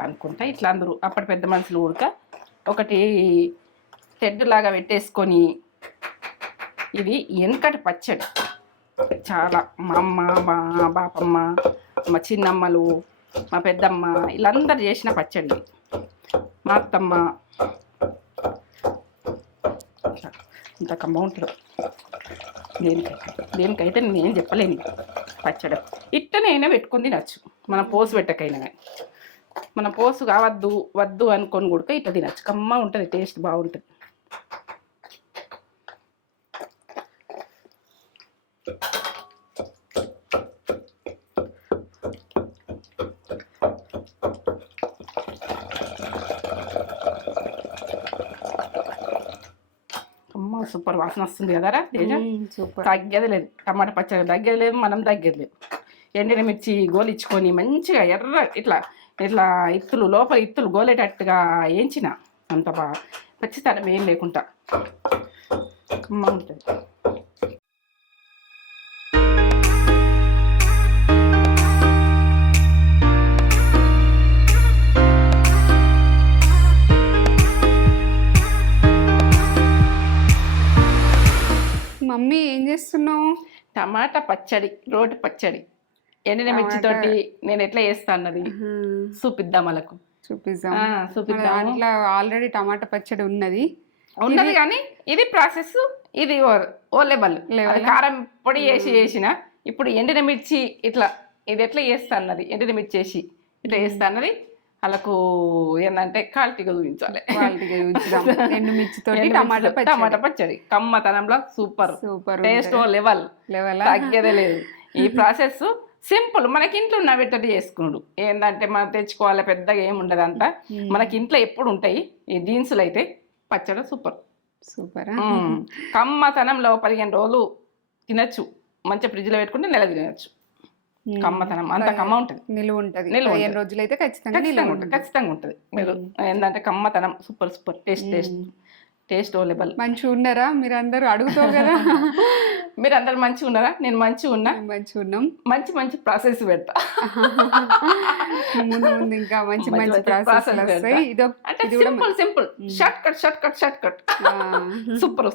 ఇట్లా అనుకుంటా ఇట్లా అందరూ అప్పటి పెద్ద మనుషులు ఉడక ఒకటి తెడ్డు లాగా పెట్టేసుకొని ఇది వెనకటి పచ్చడి చాలా మా అమ్మ మా బాపమ్మ మా చిన్నమ్మలు మా పెద్దమ్మ వీళ్ళందరూ చేసిన పచ్చడి మా అత్తమ్మ ఇంత కమ్మ ఉంటుంది దేనికైతే నేనేం చెప్పలేను పచ్చడి ఇట్టనైనా పెట్టుకొని తినచ్చు మనం పోసు పెట్టకైనా కానీ మన పోసు కావద్దు వద్దు అనుకొని కూడా ఇట్లా తినచ్చు కమ్మ ఉంటుంది టేస్ట్ బాగుంటుంది సూపర్ వాసన వస్తుంది కదరా సూపర్. తగ్గేది లేదు టమాటా పచ్చడి తగ్గేది లేదు మనం తగ్గేది లేదు ఎండిన మిర్చి గోలిచ్చుకొని మంచిగా ఎర్ర ఇట్లా ఇట్లా ఇత్తులు లోపల ఇత్తులు గోలేటట్టుగా వేయించిన అంత బాగా పచ్చితనం ఏం లేకుండా కమ్మ ఉంటుంది మమ్మీ ఏం చేస్తున్నావు? టమాటా పచ్చడి రోటి పచ్చడి ఎండిన మిర్చితోటి నేను ఎట్లా చేస్తా అన్నది చూపిద్దాం వాళ్ళకు చూపిద్దాం. చూపిద్దాం దాంట్లో ఆల్రెడీ టమాటా పచ్చడి ఉన్నది కానీ ఇది ప్రాసెస్ ఇది ఓ లెవెల్ కారం పొడి చేసిన ఇప్పుడు ఎండిన మిర్చి ఇట్లా ఇది ఎట్లా చేస్తా అన్నది ఎండిన మిర్చి వేసి ఇట్లా చేస్తా అన్నది వాళ్ళకు ఏంటంటే క్వాలిటీగా చూపించాలి ఎండు మిర్చితో టమాటా పచ్చడి కమ్మతనంలో సూపర్ సూపర్ టేస్ట్ లెవెల్ తగ్గేదే లేదు ఈ ప్రాసెస్ సింపుల్ మనకి ఇంట్లో ఉన్న వీటితో చేసుకున్నాడు ఏంటంటే మనం తెచ్చుకోవాలి పెద్దగా ఏమి ఉండదు అంతా మనకి ఇంట్లో ఎప్పుడు ఉంటాయి ఈ దీన్సులు అయితే పచ్చడి సూపర్ సూపర్ కమ్మతనంలో 15 రోజులు తినచ్చు మంచిగా ఫ్రిడ్జ్లో పెట్టుకుంటే నెల తినచ్చు కమ్మతనం అంత కమ్మ ఉంటుంది నిలువ ఉంటుంది 15 రోజులు అయితే ఖచ్చితంగా ఉంటుంది మీరు ఏంటంటే కమ్మతనం సూపర్ సూపర్ టేస్ట్ ఓ లెవెల్ మంచిగా ఉన్నారా మీరు అందరూ అడుగుతావు కదా మీరు అందరు మంచిగా ఉన్నారా నేను మంచిగా ఉన్నాం మంచి ప్రాసెస్ పెడతా ముందు ఇంకా మంచి process simple short cut super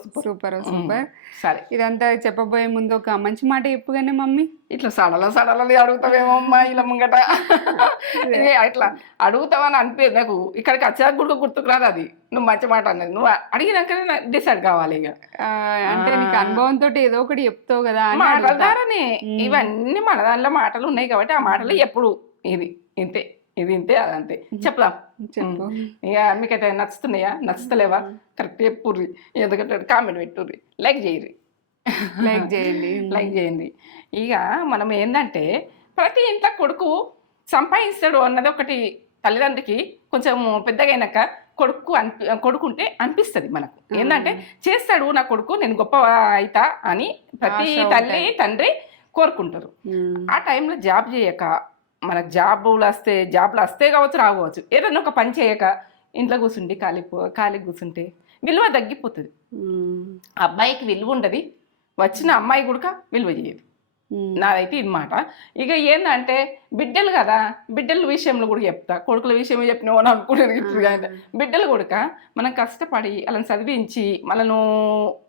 సరే ఇదంతా చెప్పబోయే ముందు ఒక మంచి మాట చెప్పుగానే మమ్మీ ఇట్లా సడలు అడుగుతావేమో అమ్మా ఇలా ముంగట ఇట్లా అడుగుతావని అనిపించదు నాకు ఇక్కడికి వచ్చాక కూడా గుర్తుకు రాదు అది నువ్వు మంచి మాట అన్నది నువ్వు అడిగినాకనే డిసైడ్ కావాలి ఇక అంటే నీకు అనుభవంతో ఏదో ఒకటి చెప్తావు కదా మాటల ద్వారానే ఇవన్నీ మన దానిలో మాటలు ఉన్నాయి కాబట్టి ఆ మాటలు ఎప్పుడు ఇది ఇంతే అదంతే చెప్దాం చెప్పు ఇక మీకైతే నచ్చుతున్నాయా నచ్చుతలేవా కరెక్ట్ చెప్పుర్రి ఎందుకంటే కామెంట్ పెట్టుర్రి లైక్ చేయండి ఇక మనం ఏంటంటే ప్రతి ఇంట్లో కొడుకు సంపాదిస్తాడు అన్నది ఒకటి తల్లిదండ్రికి కొంచెం పెద్దగా అయినాక కొడుకుంటే అనిపిస్తుంది మనకు ఏంటంటే చేస్తాడు నా కొడుకు నేను గొప్ప అవుతా అని ప్రతి తల్లి తండ్రి కోరుకుంటారు ఆ టైంలో జాబ్ చేయక మనకు జాబులు వస్తే కావచ్చు రావచ్చు ఏదైనా ఒక పని చేయక ఇంట్లో కూర్చుంటే ఖాళీ కూర్చుంటే విలువ తగ్గిపోతుంది అబ్బాయికి విలువ ఉండదు వచ్చిన అమ్మాయి కూడా విలువ చేయదు నాదైతే ఇది మాట ఇక ఏంటంటే బిడ్డలు కదా బిడ్డల విషయంలో కూడా చెప్తా కొడుకుల విషయం చెప్పినావు అని అనుకునేది బిడ్డలు కూడా మనం కష్టపడి వాళ్ళని చదివించి మనను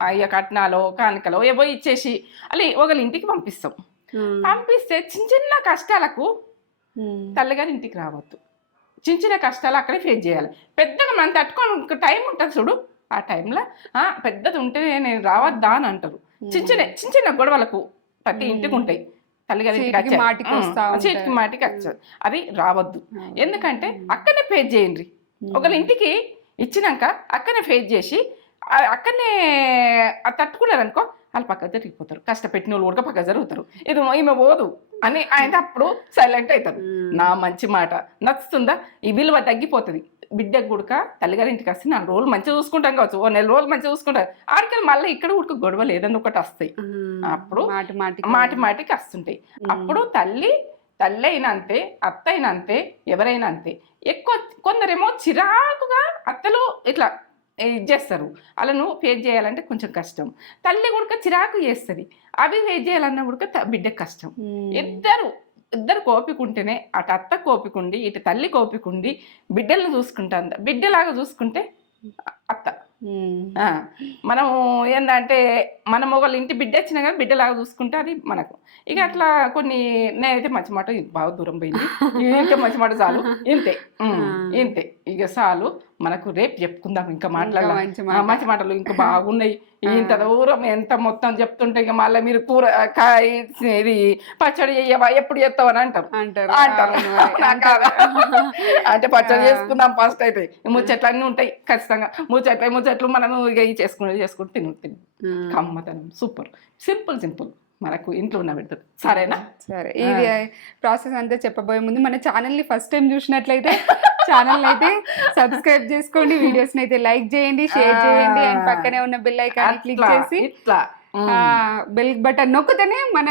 అయ్య కట్నాలో కానుకలో ఏవో ఇచ్చేసి అలా ఒకళ్ళ ఇంటికి పంపిస్తే చిన్న కష్టాలకు తల్లిగారి ఇంటికి రావద్దు చిన్న కష్టాలు అక్కడే ఫేస్ చేయాలి పెద్దగా మనం తట్టుకోని టైం ఉంటుంది చూడు ఆ టైంలో పెద్దది ఉంటే నేను రావద్దా అని అంటారు చిన్న గొడవలకు ప్రతి ఇంటికి ఉంటాయి తల్లిగారి ఇంటికి మాటికి వచ్చారు అది రావద్దు ఎందుకంటే అక్కడనే ఫేస్ చేయండి ఒకళ్ళ ఇంటికి ఇచ్చినాక అక్కడనే ఫేస్ చేసి అక్కడనే తట్టుకున్నారనుకో వాళ్ళు పక్క జరిగిపోతారు కష్టపెట్టిన వాళ్ళు కూడా పక్క జరుగుతారు ఇది ఈమె పోదు అని ఆయన అప్పుడు సైలెంట్ అవుతారు నా మంచి మాట నచ్చుతుందా ఈ విలువ తగ్గిపోతుంది బిడ్డకు గుడక తల్లిగారి ఇంటికి వస్తే 4 రోజులు మంచిగా చూసుకుంటాం కావచ్చు 1 నెల రోజులు మంచిగా చూసుకుంటారు ఆడికి మళ్ళీ ఇక్కడ ఉడక గొడవ లేదని ఒకటి వస్తాయి అప్పుడు మాటికి వస్తుంటాయి అప్పుడు తల్లి అయినా అంతే అత్త అయినా అంతే ఎవరైనా అంతే ఎక్కువ కొందరేమో చిరాకుగా అత్తలు ఇట్లా ఇది చేస్తారు వాళ్ళను ఫేస్ చేయాలంటే కొంచెం కష్టం తల్లి కూడా చిరాకు చేస్తుంది అవి ఫేస్ చేయాలన్నా కూడా బిడ్డకు కష్టం ఇద్దరు ఇద్దరు ఓపిక ఉంటేనే అటు అత్త ఓపిక ఉండి ఇటు తల్లి ఓపిక ఉండి బిడ్డలను చూసుకుంటా బిడ్డలాగా చూసుకుంటే అత్త. మనం ఏంటంటే మన మొగలు ఇంటి బిడ్డ వచ్చినా కానీ బిడ్డలాగా చూసుకుంటే అది మనకు. ఇక అట్లా కొన్ని నేనైతే మంచి మాట బాగా దూరం పోయింది, ఇంకే మంచి మాట చాలు, ఇంతే ఇంతే ఇక చాలు. మనకు రేపు చెప్పుకుందాం ఇంకా మాట్లాడదాం, మంచి మాటలు ఇంకా బాగున్నాయి. ఇంత దూరం ఎంత మొత్తం చెప్తుంటే ఇక మళ్ళీ మీరు కూర ఇది పచ్చడి చెయ్యవా ఎప్పుడు చేస్తావు అని అంటారు. అంటే పచ్చడి చేసుకుందాం ఫస్ట్ అయితే, ముచ్చట్లు అన్నీ ఉంటాయి ఖచ్చితంగా. ముచ్చట్లు మనము ఇక చేసుకుంటూ తిను కమ్మతనం సూపర్ సింపుల్ మనకు ఇంట్లో ఉన్న పెడుతుంది. సరేనా? సరే, ఇది ప్రాసెస్ అంతా చెప్పబోయే ముందు మన ఛానల్ని ఫస్ట్ టైం చూసినట్లయితే ఛానల్ అయితే సబ్స్క్రైబ్ చేసుకోండి, వీడియోస్ అయితే లైక్ చేయండి, షేర్ చేయండి, అండ్ పక్కనే ఉన్న బెల్ ఐకాన్ క్లిక్ చేసి బెల్ బటన్ నొక్కుతేనే మన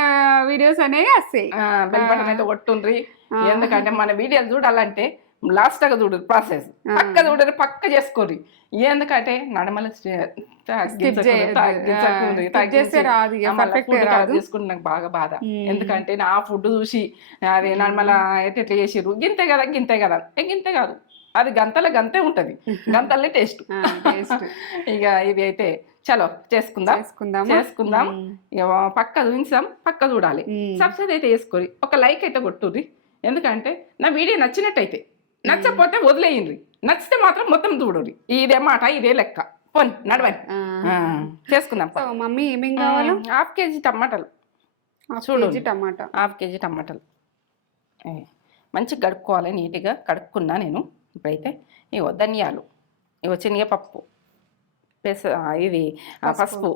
వీడియోస్ అనేవి వస్తాయి. బెల్ బటన్ అయితే కొట్టుండ్రి, ఎందుకంటే మన వీడియోలు చూడాలంటే లాస్ట్గా చూడరు, ప్రాసెస్ పక్క చూడరు, పక్క చేసుకోరు. ఎందుకంటే నడమల చేసుకుంటే నాకు బాగా బాధ. ఎందుకంటే నా ఫుడ్ చూసి అది నడమల ఎట్లా చేసిర్రు, గింతే కదా గింతే కాదు, అది గంతే ఉంటది, గంతలే టేస్ట్. ఇక ఇది అయితే చలో చేసుకుందాం. ఇక పక్క చూసాం, పక్క చూడాలి. సబ్స్క్రైబ్ అయితే వేసుకోరి, ఒక లైక్ అయితే కొట్టుర్రి. ఎందుకంటే నా వీడియో నచ్చినట్టయితే, నచ్చకపోతే వదిలేయండి, నచ్చితే మాత్రం మొత్తం చూడండి. ఇదే మాట ఇదే లెక్క. పోనీ నడవండి, చేసుకుందాం. మమ్మీ ఏమేం కావాలి? హాఫ్ కేజీ టమాటాలు చూడండి, హాఫ్ కేజీ టమాటాలు మంచిగా కడుక్కోవాలి. నీట్గా కడుక్కున్నా నేను. ఇప్పుడైతే ఇవో ధనియాలు, ఇవో శనగపప్పు, ఇది పసుపు,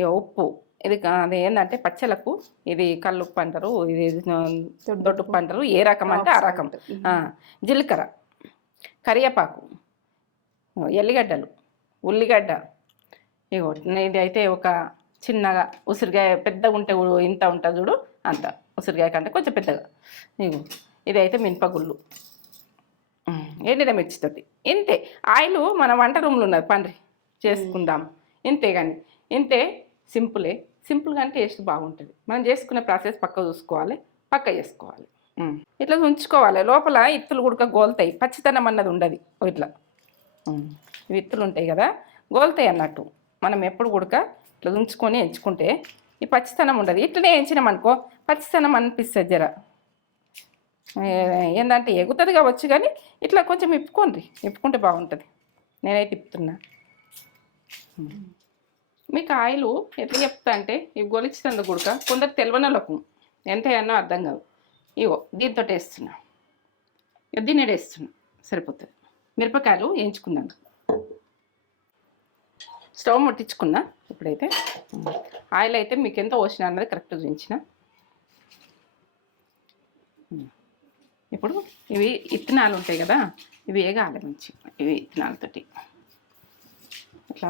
ఇవో ఉప్పు. ఇది అది ఏంటంటే పచ్చలకు ఇది కల్లుప్పు అంటారు, ఇది దొడ్డుప్పు అంటారు, ఏ రకం అంటే ఆ రకం. జీలకర్ర, కరివేపాకు, ఎల్లిగడ్డలు, ఉల్లిగడ్డ. ఇగో ఇది అయితే ఒక చిన్నగా ఉసిరికాయ పెద్దగా ఉంటే ఇంత ఉంటుంది చూడు, అంత ఉసిరికాయ కంటే కొంచెం పెద్దగా. ఇగో ఇది అయితే మినపగుళ్ళు, ఎండిమిర్చితోటి. ఇంతే. ఆయిల్ మన వంట రూమ్లో ఉన్నది, పండ్రి చేసుకుందాం. ఇంతే. కానీ ఇంతే, సింపుల్గా అంటే టేస్ట్ బాగుంటుంది. మనం చేసుకునే ప్రాసెస్ పక్క చూసుకోవాలి, పక్క చేసుకోవాలి, ఇట్లా ఉంచుకోవాలి. లోపల ఇత్తులు కూడా గోలుతాయి, పచ్చితనం అన్నది ఉండదు. ఇట్లా ఇత్తులు ఉంటాయి కదా, గోలుతాయి అన్నట్టు. మనం ఎప్పుడు కూడా ఇట్లా ఉంచుకొని ఎంచుకుంటే ఈ పచ్చితనం ఉండదు. ఇట్లనే ఎంచినామనుకో పచ్చితనం అనిపిస్తుంది. జర ఏంటంటే ఎగుతుంది కావచ్చు, కానీ ఇట్లా కొంచెం ఇప్పుకుంటే బాగుంటుంది. నేనైతే తిప్పుతున్నా. మీకు ఆయిల్ ఎట్లా చెప్తా అంటే, ఇవి గొలిచినందుకు కూడా కొందరు తెలవనలకు ఎంత అన్నో అర్థం కాదు. ఇగో దీంతో వేస్తున్నా, దీన్ని వేస్తున్నా, సరిపోతుంది. మిరపకాయలు వేయించుకున్నాను, స్టవ్ ముట్టించుకున్నా. ఇప్పుడైతే ఆయిల్ అయితే మీకు ఎంత పోసిన అన్నది కరెక్ట్గా చూపించిన. ఇప్పుడు ఇవి ఇత్తనాలు ఉంటాయి కదా, ఇవి వేగాలి మంచిగా. ఇవి ఇత్తనాలతోటి ఇట్లా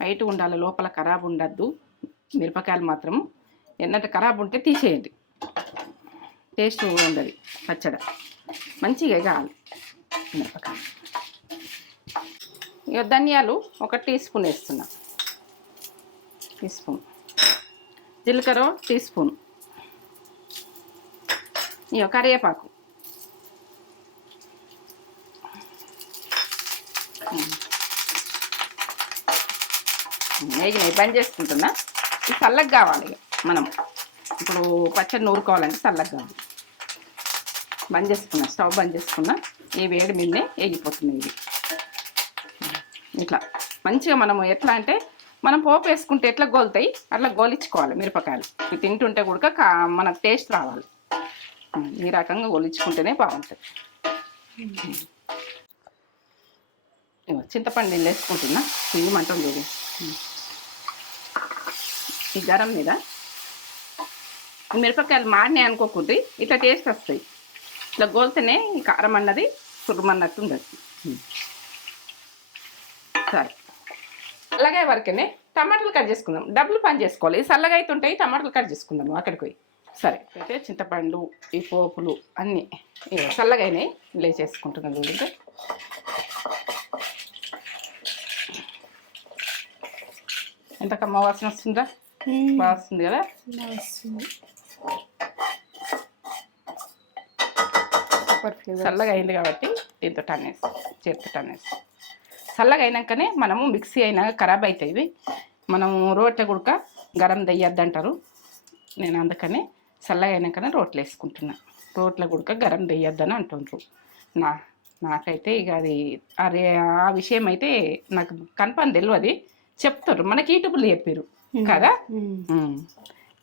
వైట్ ఉండాలి, లోపల ఖరాబ్ ఉండద్దు. మిరపకాయలు మాత్రం ఏంటంటే ఖరాబ్ ఉంటే తీసేయండి, టేస్ట్ ఉండదు పచ్చడి. మంచిగా వేగాలి మిరపకాయలు. ఇక ధనియాలు ఒక టీ స్పూన్ వేస్తున్నా, టీ స్పూన్. జీలకర్ర టీ స్పూన్. ఇక కరివేపాకు, వేగినాయి. బంద్ చేసుకుంటున్నా. ఇది చల్లగా కావాలి. మనం ఇప్పుడు పచ్చడి నూరుకోవాలంటే చల్లగా కావాలి. బంద్ చేసుకున్నా, స్టవ్ బంద్ చేసుకున్నా. ఈ వేడి మీదనే వేగిపోతున్నాయి ఇవి. ఇట్లా మంచిగా మనము ఎట్లా అంటే, మనం పోపు వేసుకుంటే ఎట్లా గోలుతాయి అట్లా గోలించుకోవాలి మిరపకాయలు. ఇవి తింటుంటే కూడా మనకు టేస్ట్ రావాలి. ఈ రకంగా గోలించుకుంటేనే బాగుంటుంది. చింతపండు నీళ్ళు వేసుకుంటున్నా. ఇవి మంటం చూడు. ఈ గరం మీద మిరపకాయలు మాడినాయి అనుకోకుండా ఇట్లా టేస్ట్ వస్తాయి. ఇట్లా గోలితేనే ఈ కారం అన్నది సురుమన్నట్టు ఉండదు. సరే, చల్లగా వరకునే టమాటాలు కట్ చేసుకుందాం. డబ్బులు పని చేసుకోవాలి. చల్లగా అయితే ఉంటాయి, టమాటాలు కట్ చేసుకుందాము అక్కడికి పోయి. సరే, అయితే చింతపండు, ఈ పోపులు అన్నీ చల్లగానే ఇలా చేసుకుంటున్నాం. చూడండి, ఎంత కమ్మ వాసన వస్తుందా? బాగా వస్తుంది కదా. Super flavour. చల్లగా అయింది కాబట్టి దీంతో టన్నేసి చేతితో టన్నేసి చల్లగా అయినాకనే మనము మిక్సీ అయినా ఖరాబ్ అవుతాయి. మనము రోట్ల గుడక గరం దెయ్యద్దు అంటారు. నేను అందుకనే చల్లగా అయినాకనే రోట్లు వేసుకుంటున్నా. రోట్ల గుడక గరం దెయ్యద్దని అంటుండ్రు. నాకైతే ఇక అది ఆ విషయం అయితే నాకు కన్ఫర్మ్ తెలియదు, చెప్తారు మనకి యూట్యూబ్లో చెప్పారు కదా.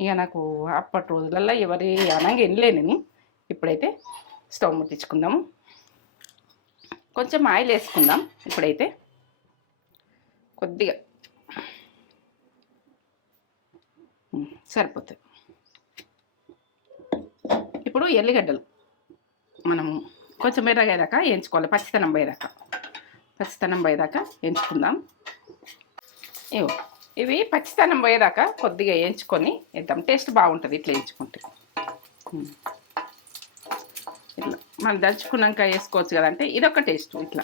ఇక నాకు అప్పటి రోజులలో ఎవరి అనంగా వెళ్ళలే నేను. ఇప్పుడైతే స్టవ్ ముట్టించుకుందాము, కొంచెం ఆయిల్ వేసుకుందాం. ఇప్పుడైతే కొద్దిగా సరిపోతుంది. ఇప్పుడు ఎల్లిగడ్డలు మనము కొంచెం ఎర్రగేదాకా వేయించుకోవాలి, పచ్చితనం పోయేదాకా వేయించుకుందాం. ఇవి పచ్చితనం పోయేదాకా కొద్దిగా వేయించుకొని వేద్దాం, టేస్ట్ బాగుంటుంది ఇట్లా వేయించుకుంటే. ఇట్లా మనం దంచుకున్నాక వేసుకోవచ్చు కదంటే ఇదొక టేస్ట్. ఇట్లా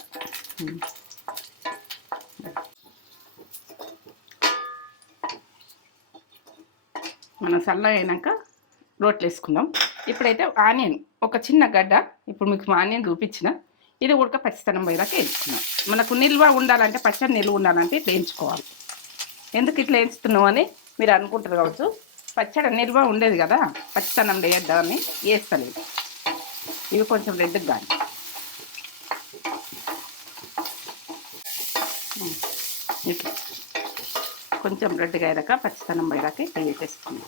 మనం చల్లగా అయినాక రోట్లు వేసుకుందాం. ఇప్పుడైతే ఆనియన్ ఒక చిన్న గడ్డ, ఇప్పుడు మీకు ఆనియన్ చూపించిన, ఇది ఉడక పచ్చితనం పోయేదాకా వేయించుకున్నాం. మనకు నిల్వ ఉండాలంటే పచ్చడి నిల్వ ఉండాలంటే ఇట్లా వేయించుకోవాలి. ఎందుకు ఇట్లా వేయించుతున్నావు అని మీరు అనుకుంటారు కావచ్చు. పచ్చడి నిల్వ ఉండేది కదా, పచ్చితనం వేయద్దామని వేస్తలేదు. ఇవి కొంచెం రెడ్గా కానీ ఇట్లా కొంచెం రెడ్గా అయ్యాక పచ్చితనం పోయాక ఇట్లా వేసేసుకున్నాం.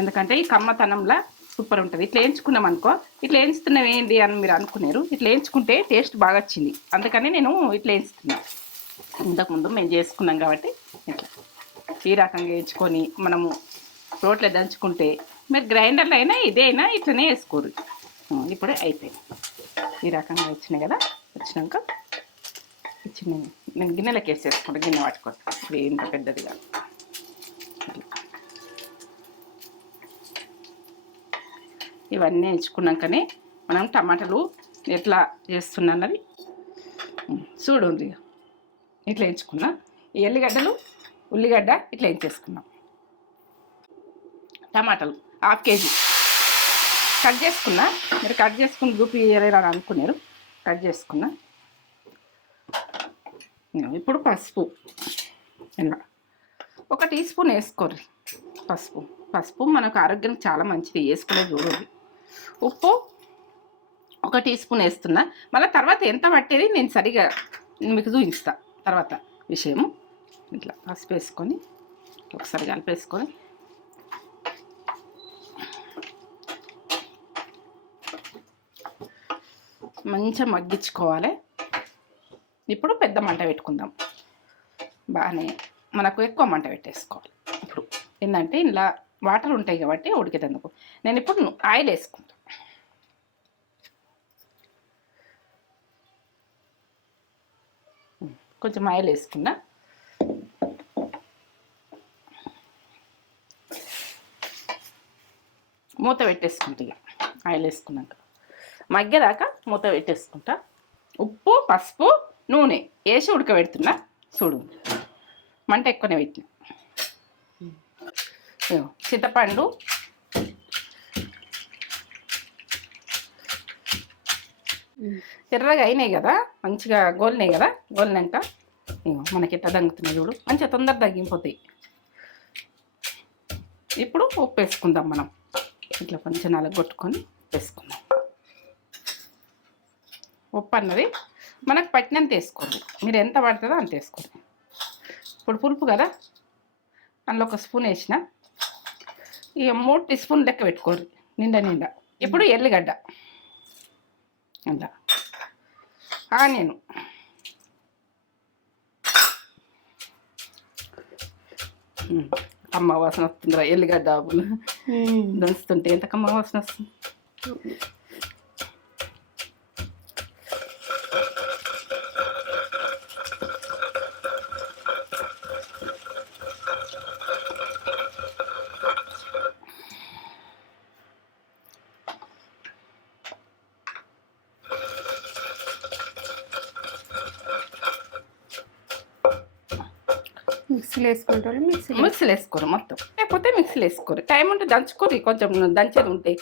ఎందుకంటే ఈ కమ్మతనంలా సూపర్ ఉంటుంది. ఇట్లా వేయించుకున్నాం అనుకో, ఇట్లా వేయించుతున్నాం ఏంటి అని మీరు అనుకున్నారు. ఇట్లా వేయించుకుంటే టేస్ట్ బాగా వచ్చింది, అందుకని నేను ఇట్లా వేయించుతున్నాను. ఇంతకుముందు మేము చేసుకున్నాం కాబట్టి ఇట్లా ఈ రకంగా వేయించుకొని మనము రోట్లో దంచుకుంటే, మీరు గ్రైండర్లో అయినా ఇదైనా ఇట్లనే వేసుకోరు. ఇప్పుడే అయిపోయింది. ఈ రకంగా వచ్చినాయి కదా, వచ్చినాక చిన్న నేను గిన్నెలకి వేసేసుకుంటాను. గిన్నె పట్టుకోవచ్చు, ఇప్పుడు ఇంత పెద్దదిగా. ఇవన్నీ వేయించుకున్నాకనే మనం టమాటాలు ఎట్లా చేస్తున్నా అన్నది చూడండి. ఇట్లా వేయించుకున్నా. ఈ ఎల్లిగడ్డలు ఉల్లిగడ్డ ఇట్లా వేయించేసుకున్నాం. టమాటాలు 1/2 kg కట్ చేసుకున్నా. మీరు కట్ చేసుకుని చూపించలేరు అని అనుకున్నారు, కట్ చేసుకున్నా. ఇప్పుడు పసుపు ఇలా 1 టీ స్పూన్ వేసుకోరు. పసుపు మనకు ఆరోగ్యానికి చాలా మంచిది, వేసుకునే చూడండి. ఉప్పు 1 టీ స్పూన్ వేస్తున్నా. మళ్ళీ తర్వాత ఎంత పట్టేది నేను సరిగా మీకు చూపిస్తా తర్వాత విషయము. ఇట్లా పసుపు వేసుకొని ఒకసారి కలిపేసుకొని మంచిగా మగ్గించుకోవాలి. ఇప్పుడు పెద్ద మంట పెట్టుకుందాం. బాగానే మనకు ఎక్కువ మంట పెట్టేసుకోవాలి. ఇప్పుడు ఏంటంటే ఇలా వాటర్ ఉంటాయి కాబట్టి ఉడికేటందుకు నేను ఇప్పుడు ఆయిల్ వేసుకుంటాను. కొంచెం ఆయిల్ వేసుకున్నా. మూత పెట్టేసుకుంటా. ఇక ఆయిల్ వేసుకున్నాక మగ్గేదాకా మూత పెట్టేసుకుంటా. ఉప్పు పసుపు నూనె వేసి ఉడకబెడుతున్నా. చూడు మంట ఎక్కువనే పెట్టిన. చింతపండు ఎర్రగా అయినాయి కదా, మంచిగా గోలినాయి కదా. గోలినాక మనకి ఎట్లా దంగుతున్నాయి చూడు, మంచిగా తొందర తగ్గిపోతాయి. ఇప్పుడు ఉప్పు వేసుకుందాం. మనం ఇట్లా కొంచెం నలగొట్టుకొని వేసుకుందాం. ఉప్పు అన్నది మనకు పట్టినంత వేసుకోండి, మీరు ఎంత పడుతుందో అంత వేసుకోండి. ఇప్పుడు పులుపు కదా, అందులో 1 స్పూన్ వేసిన. ఇక 3 టీ స్పూన్ లెక్క పెట్టుకోరు నిండా. ఇప్పుడు ఎల్లిగడ్డ, అలా ఆనియన్, కమ్మ వాసన వస్తుందిరా. ఎల్లిగడ్డ దంచుతుంటే ఎంత కమ్మ వాసన వస్తుంది. మిక్సీలో వేసుకుంటారు. మిక్సీలో వేసుకోరు మొత్తం, లేకపోతే మిక్సీలో వేసుకోరు. టైం ఉంటే దంచుకోరు, కొంచెం దంచేది ఉంటాయి.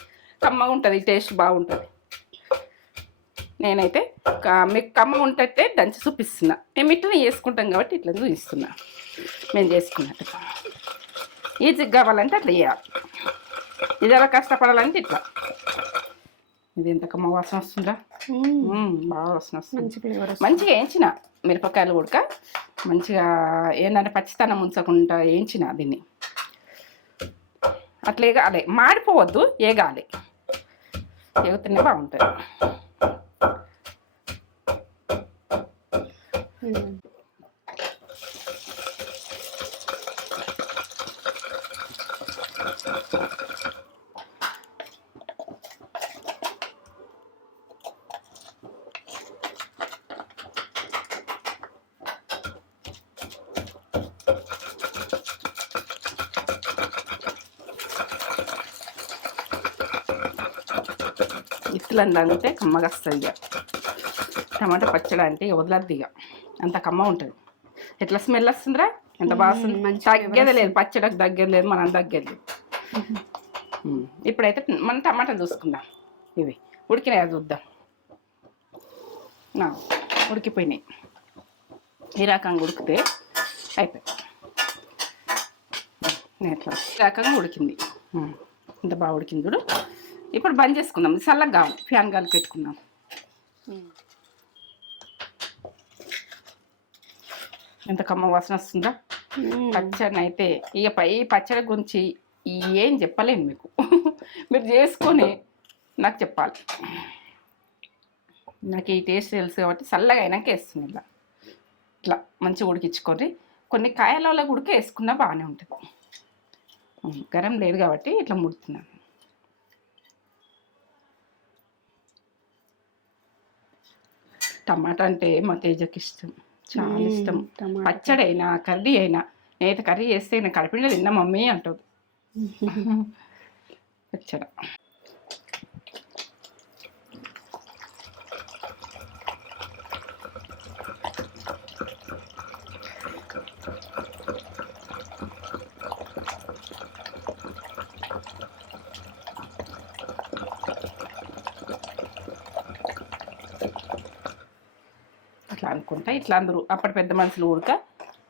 కమ్మగా ఉంటుంది, టేస్ట్ బాగుంటుంది. నేనైతే మీకు కమ్మగా ఉంటే దంచి చూపిస్తున్నా. మేము ఇట్లా చేసుకుంటాం కాబట్టి ఇట్లా చూపిస్తున్నా. మేము చేసుకున్నట్టు ఈజీగా కావాలంటే అట్లా చేయాలి. ఇది ఎలా కష్టపడాలంటే ఇట్లా. ఇది ఎంత కమ్మ వాసన వస్తుందా, బాగా వాసన వస్తుంది. మంచిగా వేయించిన మిరపకాయలు ఉడక మంచిగా ఏంటంటే పచ్చితనం ఉంచకుండా వేయించిన దీన్ని. అట్లా ఏగాలి, మాడిపోవద్దు, ఏగాలి. ఏగుతూనే బాగుంటుంది. ఇట్లని తాగితే కమ్మగా వస్తుంది. ఇక టమాటా పచ్చడి అంటే వదలద్దు, ఇక అంత కమ్మ ఉంటుంది. ఎట్లా స్మెల్ వస్తుందిరా, ఎంత బాగా వస్తుంది. తగ్గేది లేదు, పచ్చడికి దగ్గర లేదు, మనం దగ్గర లేదు. ఇప్పుడైతే మనం టమాటాలు చూసుకుందాం. ఇవి ఉడికినాయా చూద్దాం. ఉడికిపోయినాయి. ఈ రకంగా ఉడికితే అయిపోయి ఎట్లా ఈ రకంగా ఉడికింది. ఇంత బాగా ఉడికింది చూడు. ఇప్పుడు బంద్ చేసుకుందాం. చల్లగా కావాలి, ఫ్యాన్ గాలి పెట్టుకుందాం. ఎంత కమ్మ వాసన వస్తుందా పచ్చడి అయితే. ఇక ఈ పచ్చడి గురించి ఏం చెప్పలేను మీకు. మీరు చేసుకొని నాకు చెప్పాలి. నాకు ఈ టేస్ట్ తెలుసు కాబట్టి చల్లగా అయినాక వేస్తుంది. ఇలా ఇట్లా మంచిగా ఉడికించుకొని కొన్ని కాయలలో ఉడికి వేసుకున్నా బాగానే ఉంటుంది. గరం లేదు కాబట్టి ఇట్లా ముడుతున్నాను. టమాటా అంటే మా తేజకి ఇష్టం, చాలా ఇష్టం. పచ్చడి అయినా కర్రీ అయినా, నేనైతే కర్రీ చేస్తే నేను కడిపిలో తిన్నా మమ్మీ అంటుంది. పచ్చడి అట్లా అనుకుంటా. ఇట్లా అందరూ అప్పటి పెద్ద మనుషులు ఉడక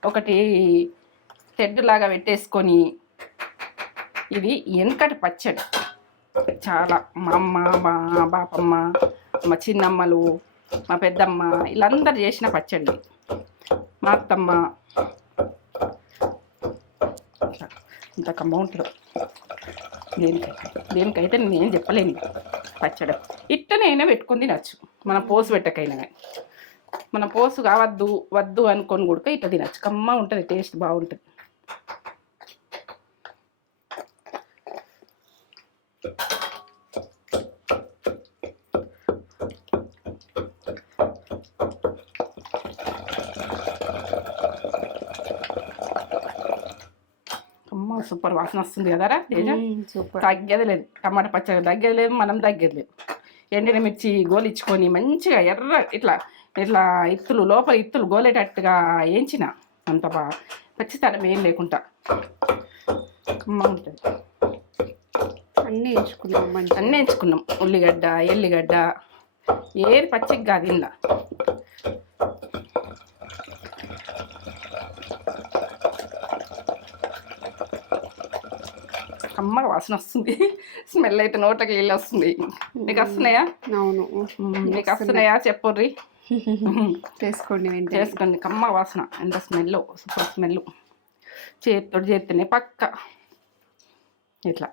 ఒకటి తెడ్డులాగా పెట్టేసుకొని, ఇది వెనకటి పచ్చడి. చాలా మా అమ్మ, మా బాపమ్మ, మా చిన్నమ్మలు, మా పెద్దమ్మ వీళ్ళందరూ చేసిన పచ్చడి. మా అత్తమ్మ ఇంత కమ్మ ఉంటుంది. దేనికైతే నేను చెప్పలేను. పచ్చడి ఇట్టనైనా పెట్టుకుని తినచ్చు, మనం పోసు పెట్టకైనా. కానీ మనం పోసు కావద్దు వద్దు అనుకొని కూడా ఇట్లా తినచ్చు. కమ్మ ఉంటుంది, టేస్ట్ బాగుంటుంది. అమ్మ సూపర్ వాసన వస్తుంది కదరా తేజ. సూపర్. తగ్గేది లేదు, టమాటా పచ్చడి తగ్గేది లేదు, మనం తగ్గేది లేదు. ఎండిన మిర్చి గోలిచ్చుకొని మంచిగా ఎర్ర ఇట్లా ఇట్లా ఇత్తులు లోపల ఇత్తులు గోలేటట్టుగా వేయించిన, అంత బాగా పచ్చితనం ఏం లేకుండా కమ్మ ఉంటుంది. అన్నీ ఎంచుకున్నాం, అన్నీ ఎంచుకున్నాం. ఉల్లిగడ్డ, ఎల్లిగడ్డ ఏది పచ్చికి కాదు ఇంట్లో. కమ్మగా వాసన వస్తుంది. స్మెల్ అయితే నోట్లకి నీళ్ళు వస్తుంది. మీకు వస్తున్నాయా? అవును, మీకు వస్తున్నాయా చెప్పుర్రి. చేసుకోండి. కమ్మ వాసన, ఎంత స్మెల్, సూపర్ స్మెల్. చేతితో చేస్తేనే పక్క ఇట్లా.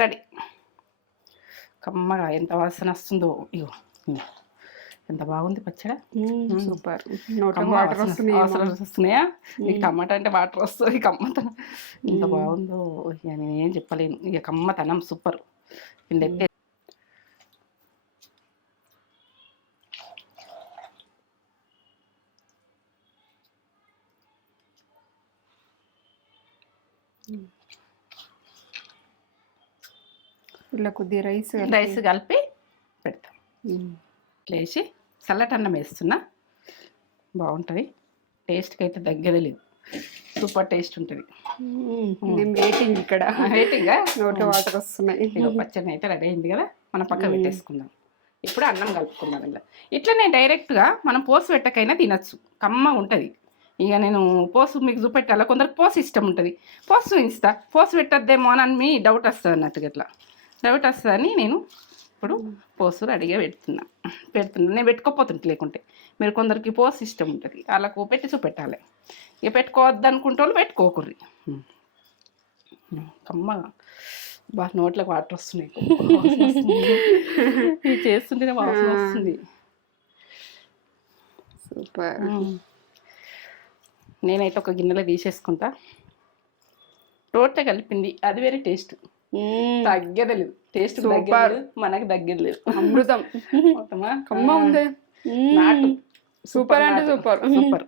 రెడీ. కమ్మగా ఎంత వాసన వస్తుందో. ఇగో ఎంత బాగుంది పచ్చడి. సూపర్. వాటర్ వస్తున్నాయా? నీకు టమాటా అంటే వాటర్ వస్తుంది. కమ్మతనం ఎంత బాగుందో నేనేం చెప్పలేను. ఇక కమ్మతనం సూపర్. పిండెత్తే ఇలా కొద్దిగా రైస్ కలిపి పెడతాం. ఇట్లా వేసి చల్లటన్నం వేస్తున్నా. బాగుంటుంది. టేస్ట్కి అయితే దగ్గరే లేదు, సూపర్ టేస్ట్ ఉంటుంది. నేను వెయిటింగ్ ఇక్కడ, రేటింగ్గా నోట్లో వాటర్ వస్తున్నాయి. ఇక పచ్చడి అయితే రెడీ అయింది కదా, మనం పక్క పెట్టేసుకుందాం. ఇప్పుడు అన్నం కలుపుకుందాం. ఇలా ఇట్లనే డైరెక్ట్గా మనం పోసు పెట్టకైనా తినచ్చు, కమ్మ ఉంటుంది. ఇక నేను పోసు మీకు చూపెట్టాలా, కొందరికి పోసు ఇష్టం ఉంటుంది, పోసు చూపిస్తా. పోసు పెట్టద్దేమో అని మీ డౌట్ వస్తుంది అన్నట్టుగా, ఇట్లా డౌట్ వస్తుందని నేను ఇప్పుడు పోసు రెడీగా పెడుతున్నా. నేను పెట్టుకోపోతుంటే, లేకుంటే మీరు కొందరికి పోసు ఇష్టం ఉంటుంది, వాళ్ళకు పెట్టి చూపెట్టాలి. ఇక పెట్టుకోవద్దు అనుకుంటే వాళ్ళు పెట్టుకోకుర్రి. కమ్మగా బాగా నోట్లకు వాటర్ వస్తున్నాయి, ఇది చేస్తుంటేనే వాసన వస్తుంది. సూపర్. నేనైతే ఒక గిన్నెలో తీసేసుకుంటా. రోట్లో కలిపింది అది వేరే టేస్ట్, తగ్గదలేదు టేస్ట్, తగ్గలేదు మనకి తగ్గలేదు. అమృతం మొత్తమా కమ్మ ఉంది, నాటు సూపర్ అంటే సూపర్. సూపర్.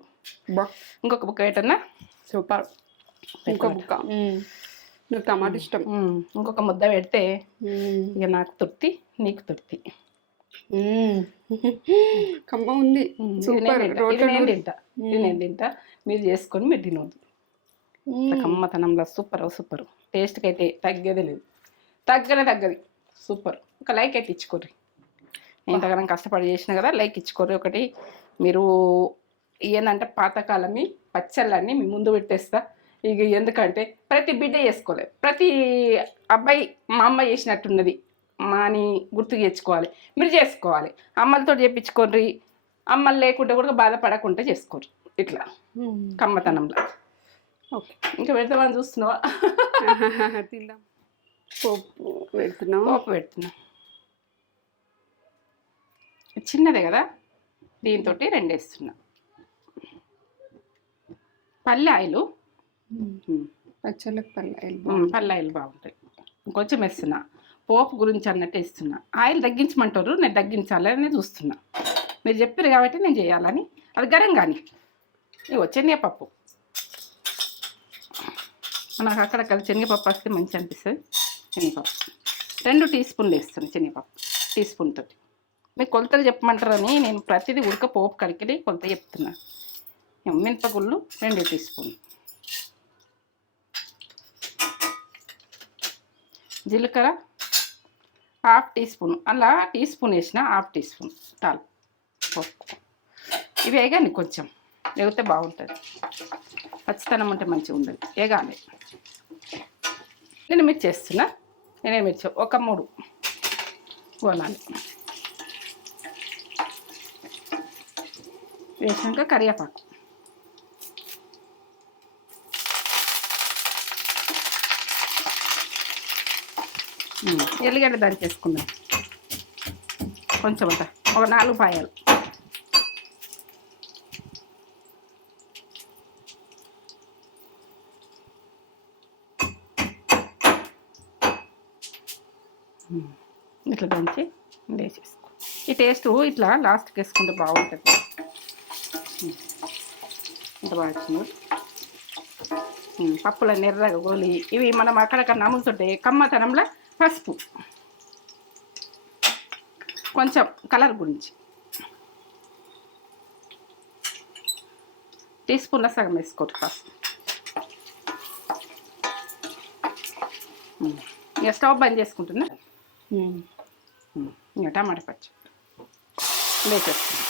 ఇంకొక బుక్క పెట్టన్నా, సూపర్. ఇంకో బుక్క, నాకు టమాటా ఇష్టం. ఇంకొక ముద్ద పెడితే ఇక నాకు తృప్తి, నీకు తృప్తి. కమ్మ ఉంది, సూపర్. నేను తింటా, నేను తింటా, మీరు చేసుకొని మీరు తినవద్దు. కమ్మతనంలో సూపర్ సూపర్. టేస్ట్కి అయితే తగ్గేది లేదు, తగ్గది సూపర్. ఒక లైక్ అయితే ఇచ్చుకోర్రి, ఇంతగానం కష్టపడి చేసిన కదా, లైక్ ఇచ్చుకోర్రి ఒకటి. మీరు ఏంటంటే పాతకాలమి పచ్చళ్ళన్నీ మీ ముందు పెట్టేస్తా. ఇక ఎందుకంటే ప్రతి బిడ్డ చేసుకోలేదు, ప్రతి అబ్బాయి మా అమ్మ చేసినట్టున్నది మా అని గుర్తు తెచ్చుకోవాలి, మీరు చేసుకోవాలి. అమ్మలతో చేయించుకోర్రి, అమ్మలు లేకుంటే కూడా బాధపడకుండా చేసుకోరు. ఇట్లా కమ్మతనంలో. ఓకే, ఇంకా పెడతామని చూస్తున్నావా? తిందాం. పోపు పెడుతున్నా. చిన్నదే కదా, దీంతో 2 వేస్తున్నా. పల్లె ఆయిలు, పచ్చళ్ళకి పల్లె ఆయిల్ బాగుంటాయి. కొంచెం వేస్తున్నా, పోపు గురించి అన్నట్టు వేస్తున్నా. ఆయిల్ తగ్గించమంటారు, నేను తగ్గించాలని చూస్తున్నా. మీరు చెప్పారు కాబట్టి నేను చేయాలని. అది గరం కానీ ఇవి శనగపప్పు, నాకు అక్కడక్కడ శనగపప్పు వస్తే మంచి అనిపిస్తుంది. శనగపప్పు 2 టీ స్పూన్లు వేస్తున్నాను, శనగపప్పు టీ స్పూన్ తోటి. మీకు కొలతలు చెప్పమంటారని నేను ప్రతిదీ పోపు కడికి కొలత చెప్తున్నా. మినపగుళ్ళు 2 టీ స్పూన్లు, జీలకర్ర 1/2 టీ స్పూన్, అలా టీ స్పూన్ వేసిన 1/2 టీ స్పూన్ చాలు. ఇవి వేగాలి, కొంచెం వేగితే బాగుంటుంది, పచ్చితనం ఉంటే మంచిగా ఉండదు, వేగాలి. నేను మిర్చి చేస్తున్నా, నేనే మిర్చి ఒక 3 గోనాలి. వేసాక కరివేపాకు, ఎల్లిగడ్డ దంచేసుకుందాం కొంచెం అంత, ఒక 4 పాయలు. ఇట్లా దంచి వేసేసుకో. ఈ టేస్ట్ ఇట్లా లాస్ట్కి వేసుకుంటే బాగుంటుంది. ఇంత బాగా వచ్చింది. పప్పుల నెర్రగా గోలి ఇవి మనం అక్కడక్కడ నములుతుంటే కమ్మతనంలో పసుపు కొంచెం కలర్ గురించి టీ స్పూన్ల సగం వేసుకోవచ్చు పసుపు. ఇక స్టవ్ బంద్ చేసుకుంటున్నా. ఇంకా టమాటా పచ్చి వేసేస్తున్నా.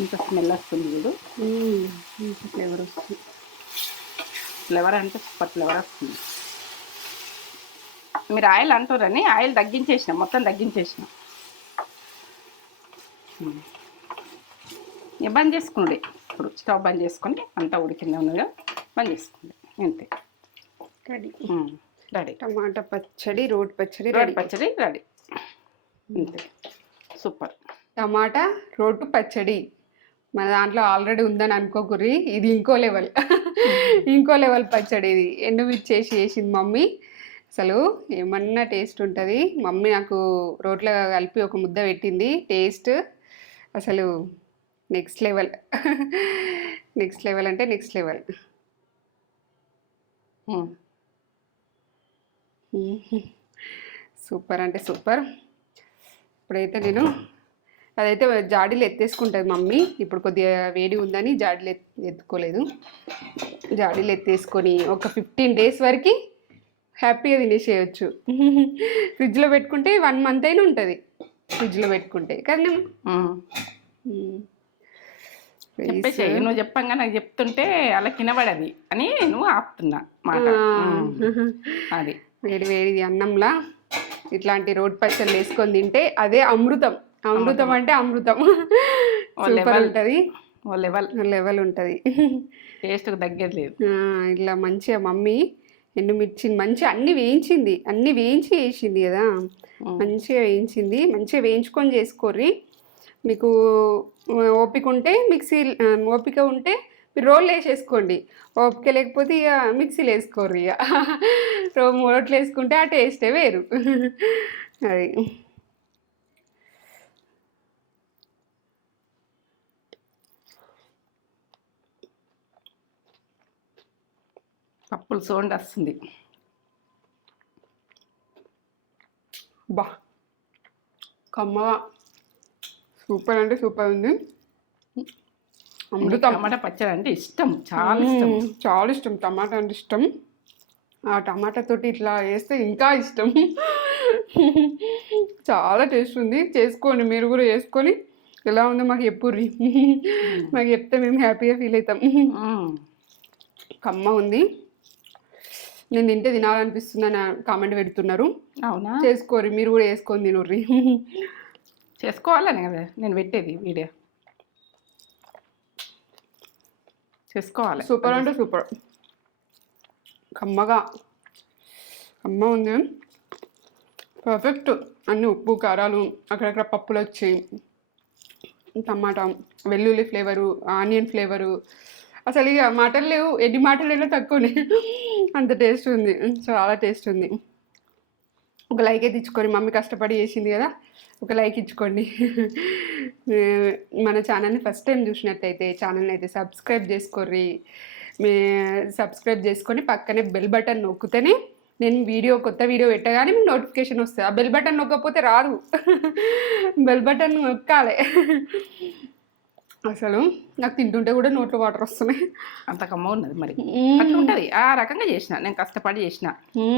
ఇంకా స్మెల్ వస్తుంది చూడు, ఫ్లేవర్ వస్తుంది. ఫ్లేవర్ అంటే సూపర్ ఫ్లేవర్ వస్తుంది. మీరు ఆయిల్ అంటారని ఆయిల్ తగ్గించేసిన, మొత్తం తగ్గించేసిన. ఇక బంద్ చేసుకుండే. ఇప్పుడు స్టవ్ బంద్ చేసుకొని అంతా ఉడికిందా ఉన్నదా బంద్ చేసుకోండి, అంతే. Ready ready. టమాటా పచ్చడి, రోటి పచ్చడి పచ్చడి రెడీ, అంతే. సూపర్. టమాటా రోటు పచ్చడి మన దాంట్లో ఆల్రెడీ ఉందని అనుకోకుర్రి, ఇది ఇంకో లెవెల్. ఇంకో లెవెల్ పచ్చడి ఇది. ఎండుమిర్చి చేసింది మమ్మీ, అసలు ఏమన్నా టేస్ట్ ఉంటుంది. మమ్మీ నాకు రోట్లో కలిపి ఒక ముద్ద పెట్టింది, టేస్ట్ అసలు నెక్స్ట్ లెవెల్. నెక్స్ట్ లెవెల్ అంటే నెక్స్ట్ లెవెల్. సూపర్ అంటే సూపర్. ఇప్పుడైతే నేను అదైతే జాడీలు ఎత్తేసుకుంటుంది మమ్మీ. ఇప్పుడు కొద్దిగా వేడి ఉందని జాడీలు ఎత్తుకోలేదు. జాడీలు ఎత్తేసుకొని ఒక 15 days వరకు హ్యాపీగా తినేసేయచ్చు. ఫ్రిడ్జ్లో పెట్టుకుంటే 1 month అయినా ఉంటుంది ఫ్రిడ్జ్లో పెట్టుకుంటే. కానీ చెప్పేసి నువ్వు చెప్పంగా నాకు చెప్తుంటే అలా కినబడది అని నువ్వు ఆపుతున్నా మాట. అది వేడి వేడి అన్నంలా ఇట్లాంటి రోడ్ పచ్చళ్ళు వేసుకొని తింటే అదే అమృతం. అమృతం అంటే అమృతం. సూపర్ ఉంటుంది. లెవెల్ ఉంటుంది. టేస్ట్కి దగ్గరలేదు. ఇట్లా మంచిగా మమ్మీ ఎండుమిర్చిని మంచిగా అన్ని వేయించి వేసింది కదా. మంచిగా వేయించింది. మంచిగా వేయించుకొని చేసుకోర్రి. మీకు ఓపిక ఉంటే ఓపిక ఉంటే మీరు రోళ్ళు వేసేసుకోండి. ఓపిక లేకపోతే ఇక మిక్సీలో వేసుకోర్రి. ఇక రోట్లు వేసుకుంటే ఆ టేస్టే వేరు. అది పప్పులు సౌండ్ వస్తుంది. బా కమ్మగా సూపర్ అంటే సూపర్ ఉంది. అమృతం. టమాటా పచ్చడి అంటే ఇష్టం, చాలా ఇష్టం. చాలా ఇష్టం. టమాటా అంటే ఇష్టం. ఆ టమాటా తోటి ఇట్లా వేస్తే ఇంకా ఇష్టం. చాలా టేస్ట్ ఉంది. చేసుకోండి, మీరు కూడా చేసుకొని ఎలా ఉందో మాకు చెప్పుర్రి. మాకు చెప్తే మేము హ్యాపీగా ఫీల్ అవుతాం. కమ్మ ఉంది. నేను తింటే తినాలనిపిస్తుందని కామెంట్ పెడుతున్నారు. అవునా? చేసుకోర్రి, మీరు కూడా వేసుకొని తినుర్రి. చేసుకోవాలని కదా నేను పెట్టేది వీడియో. చేసుకోవాలి. సూపర్ అంటే సూపర్. కమ్మగా కమ్మ ఉంది. పర్ఫెక్ట్. అన్ని ఉప్పు కారాలు, అక్కడక్కడ పప్పులు వచ్చాయి, టమాటా, వెల్లుల్లి ఫ్లేవరు, ఆనియన్ ఫ్లేవరు. అసలు ఇక మాటలు లేవు. ఎన్ని మాటలు అయినా తక్కువనే. అంత టేస్ట్ ఉంది. చాలా టేస్ట్ ఉంది. ఒక లైక్ అయితే ఇచ్చుకోండి. మమ్మీ కష్టపడి చేసింది కదా, ఒక లైక్ ఇచ్చుకోండి. మన ఛానల్ని ఫస్ట్ టైం చూసినట్టయితే ఛానల్ని అయితే సబ్స్క్రైబ్ చేసుకోర్రి. సబ్స్క్రైబ్ చేసుకొని పక్కనే బెల్ బటన్ నొక్కితేనే నేను కొత్త వీడియో పెట్టగానే మీకు నోటిఫికేషన్ వస్తుంది. ఆ బెల్ బటన్ నొక్కకపోతే రాదు. బెల్ బటన్ నొక్కాలి. అసలు నాకు తింటుంటే కూడా నోట్లో వాటర్ వస్తున్నాయి. అంత కమ్మ ఉన్నది. మరి అట్లా ఉంటుంది. ఆ రకంగా చేసిన, నేను కష్టపడి చేసిన.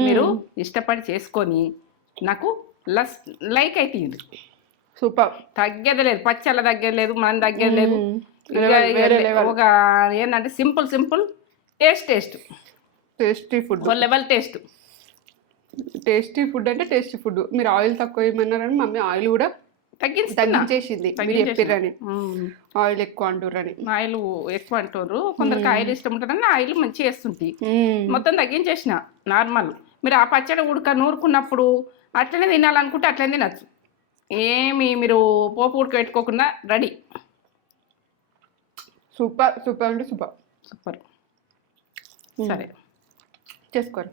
మీరు ఇష్టపడి చేసుకొని నాకు లైక్ అయితే సూపర్. తగ్గేది లేదు. పచ్చళ్ళ దగ్గర లేదు, మనం దగ్గర లేదు. ఒక ఏంటంటే simple tasty food. Level tasty food అంటే టేస్టీ ఫుడ్. మీరు ఆయిల్ తక్కువ వేయమన్నారని మమ్మీ ఆయిల్ కూడా తగ్గించేసింది. చెప్పిర్రని ఆయిల్ ఎక్కువ అంటుర్రని. ఆయిల్ ఎక్కువ అంటారు కొందరికి. ఆయిల్ ఇష్టం ఉంటుందని ఆయిల్ మంచిగా వేస్తుంటాయి. మొత్తం తగ్గించేసిన. నార్మల్. మీరు ఆ పచ్చడి నూరుకున్నప్పుడు అట్లనే తినాలనుకుంటే అట్లనే తినచ్చు. మీరు పోపు ఉడకబెట్టుకోకుండా రెడీ. సూపర్ అంటే సూపర్. సరే, చేసుకోరు.